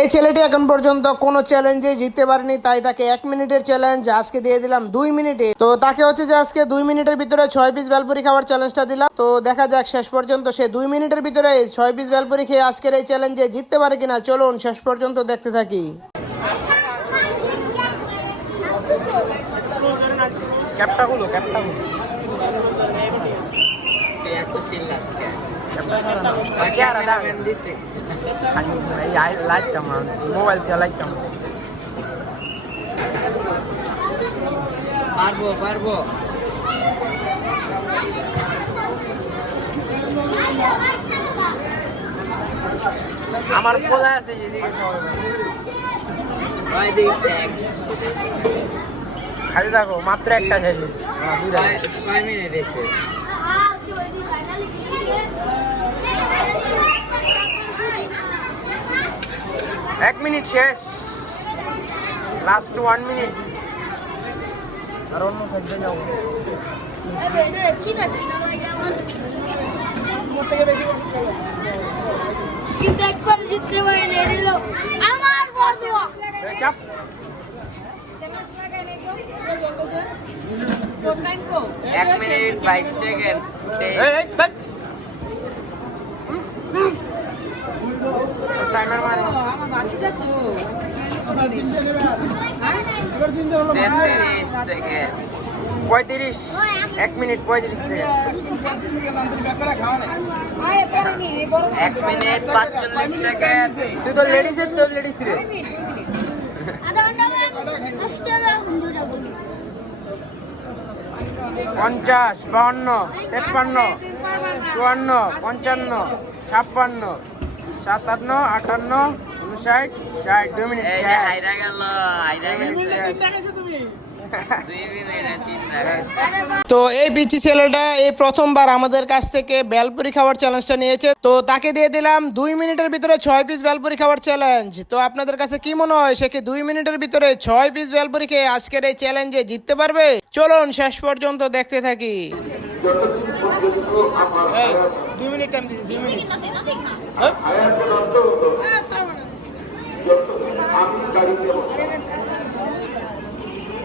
এই ছেলেটি এখন পর্যন্ত কোনো চ্যালেঞ্জে জিততে পারেনি, তাই তাকে 1 মিনিটের চ্যালেঞ্জ আজকে দিয়ে দিলাম 2 মিনিটে। তো তাকে হচ্ছে যে আজকে 2 মিনিটের ভিতরে 6 পিস বেলপুরি খাওয়ার চ্যালেঞ্জটা দিলাম। তো দেখা যাক শেষ পর্যন্ত সে 2 মিনিটের ভিতরে 6 পিস বেলপুরি খেয়ে আজকের এই চ্যালেঞ্জে জিততে পারে কিনা। চলুন শেষ পর্যন্ত দেখতে থাকি। মোবাইল চালাইতাম পারবো আমার খোলা আছে যেদিকে খালি দেখো মাত্র একটা শেষ 1 মিনিট শেষ, লাস্ট 1 মিনিট। আর অন্য সাইডে যাও। কিন্তু একবার জিততে পারেন এলো আমার বন্ধু চাপ 1 মিনিট 22 সেকেন্ড। টাইমার মারো। 33 second. 35 1 minute 35 second. 1 minute 45 second. তুই তো লেডিস এর তো লেডিস রে। আধা ঘন্টা আজকে হুন্ডুরা বল 50 52 53 54 55 56 57 58 59 60 2 মিনিট এই যে শেষ। হাইরা গেল, হাইরা গেছে। 2 মিনিটে 3 টাকা। তো এই পিচি ছেলেটা এই প্রথমবার আমাদের কাছ থেকে বেলপুরি খাওয়ার চ্যালেঞ্জটা নিয়েছে। তো তাকে দিয়ে দিলাম 2 মিনিটের ভিতরে 6 পিস বেলপুরি খাওয়ার চ্যালেঞ্জ। তো আপনাদের কাছে কি মনে হয় সে কি 2 মিনিটের ভিতরে 6 পিস বেলপুরি খেয়ে আজকের এই চ্যালেঞ্জে জিততে পারবে? চলুন শেষ পর্যন্ত দেখতে থাকি। 2 মিনিট টাইম দিছি 2 মিনিট।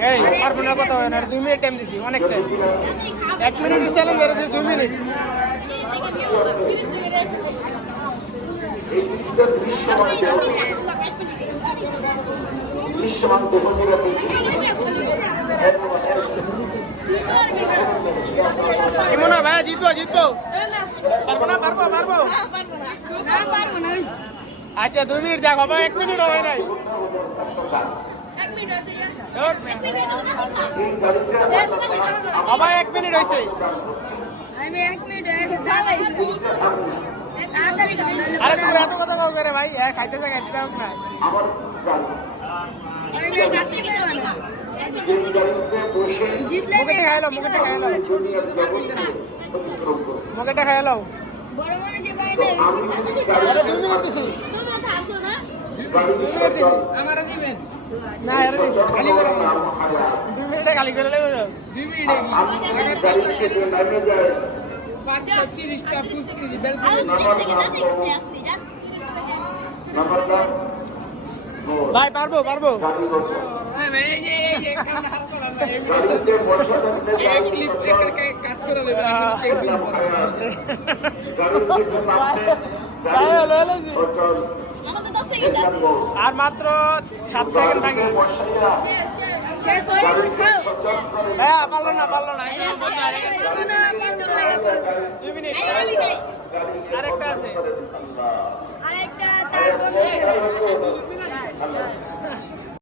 এই পারবো না কথা হয় না, 2 মিনিট টাইম দিছি অনেক টাইম। 1 মিনিট চ্যালেঞ্জ আর 2 মিনিট। কি মনে হয় ভাই জিতবো? পারবো। আচ্ছা 2 মিনিট যাক, হবে 1 মিনিট হয় নাই। আবার 1 মিনিট হয়েছে। আরে তুমি এত কথা কাউ করে ভাই, খাইতে দাও না। মুখেটা খাই লাও। আরে 2 মিনিট দিছি। না আরে খালি করে 2 মিনিটে খালি করে লেগে যাও। 2 মিনিটে 5:30 টা পুষ্টি ভাই পারবো আর মাত্র 7 সেকেন্ড বাকি। হ্যাঁ পারলো না 2 মিনিট আরেকটা আছে।